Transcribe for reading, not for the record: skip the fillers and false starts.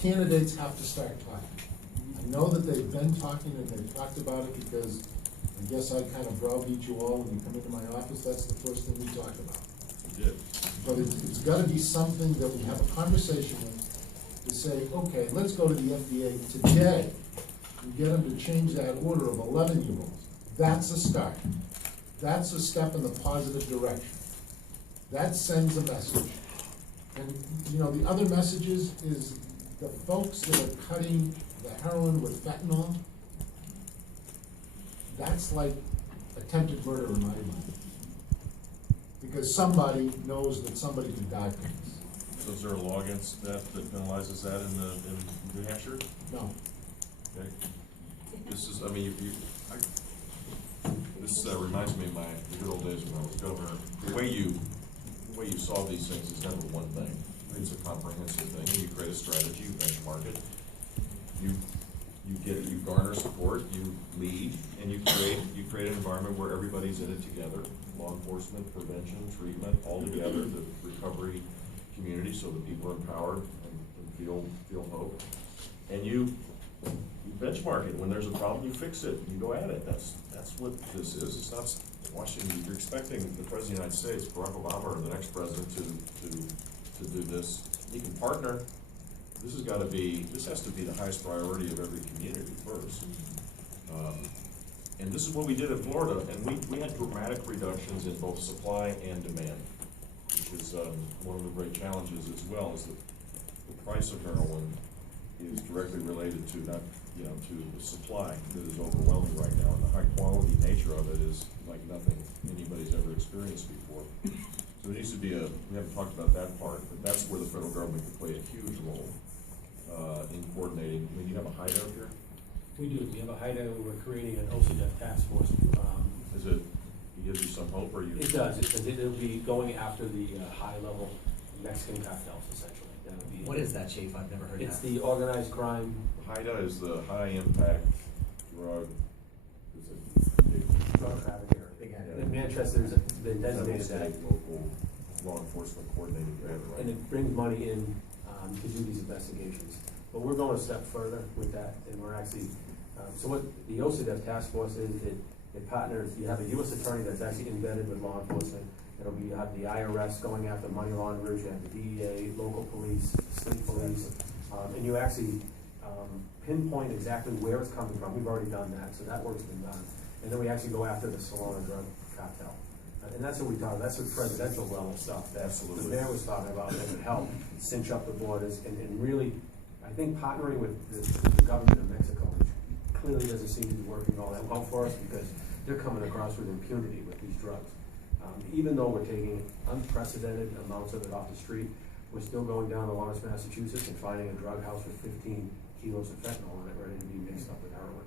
candidates have to start talking. I know that they've been talking and they've talked about it because I guess I kind of browbeat you all when you come into my office. That's the first thing we talk about. You did. But it's got to be something that we have a conversation with to say, okay, let's go to the FDA today and get them to change that order of 11-year-olds. That's a start. That's a step in the positive direction. That sends a message. And, you know, the other messages is the folks that are cutting the heroin with fentanyl, that's like attempted murder in my mind. Because somebody knows that somebody can die from this. So is there a law against that penalizes that in New Hampshire? No. Okay. This is, I mean, this reminds me of the good old days when I was governor. The way you solve these things is never one thing. It's a comprehensive thing. You create a strategy, you benchmark it, you garner support, you lead, and you create an environment where everybody's in it together. Law enforcement, prevention, treatment, all together, the recovery community, so that people are empowered and feel hope. And you benchmark it. When there's a problem, you fix it. You go at it. That's what this is. It's not Washington. You're expecting the President of the United States, Barack Obama, or the next president to do this. You can partner. This has to be the highest priority of every community first. And this is what we did in Florida, and we had dramatic reductions in both supply and demand, which is one of the great challenges as well, is that the price of heroin is directly related to to the supply that is overwhelming right now, and the high quality nature of it is like nothing anybody's ever experienced before. So there needs to be we haven't talked about that part, but that's where the federal government can play a huge role in coordinating. I mean, you have a hideout here? We do. We have a hideout. We're creating an OCDEF task force. It gives you some hope, or you? It does. It'll be going after the high-level Mexican cartels, essentially. That would be. What is that, Chief? I've never heard It's that. the organized crime. Hideout is the high-impact drug. Drug trafficking. In Manchester's been designated that. Local law enforcement coordinated together, right? And it brings money in to do these investigations. But we're going a step further with that, and we're actually, so what the OCDEF task force is, it partners, you have a U.S. attorney that's actually embedded with law enforcement. You have the IRS going after money launderers, you have the DEA, local police, state police, and you actually pinpoint exactly where it's coming from. We've already done that, so that work's been done. And then we actually go after the Solana drug cartel. And that's what we talk about. That's the presidential level stuff that the mayor was talking about that would help cinch up the borders and really, I think, partnering with the government of Mexico, which clearly doesn't seem to be working all that well for us because they're coming across with impunity with these drugs. Even though we're taking unprecedented amounts of it off the street, we're still going down to Lawrence, Massachusetts and finding a drug house with 15 kilos of fentanyl in it ready to be mixed up with heroin.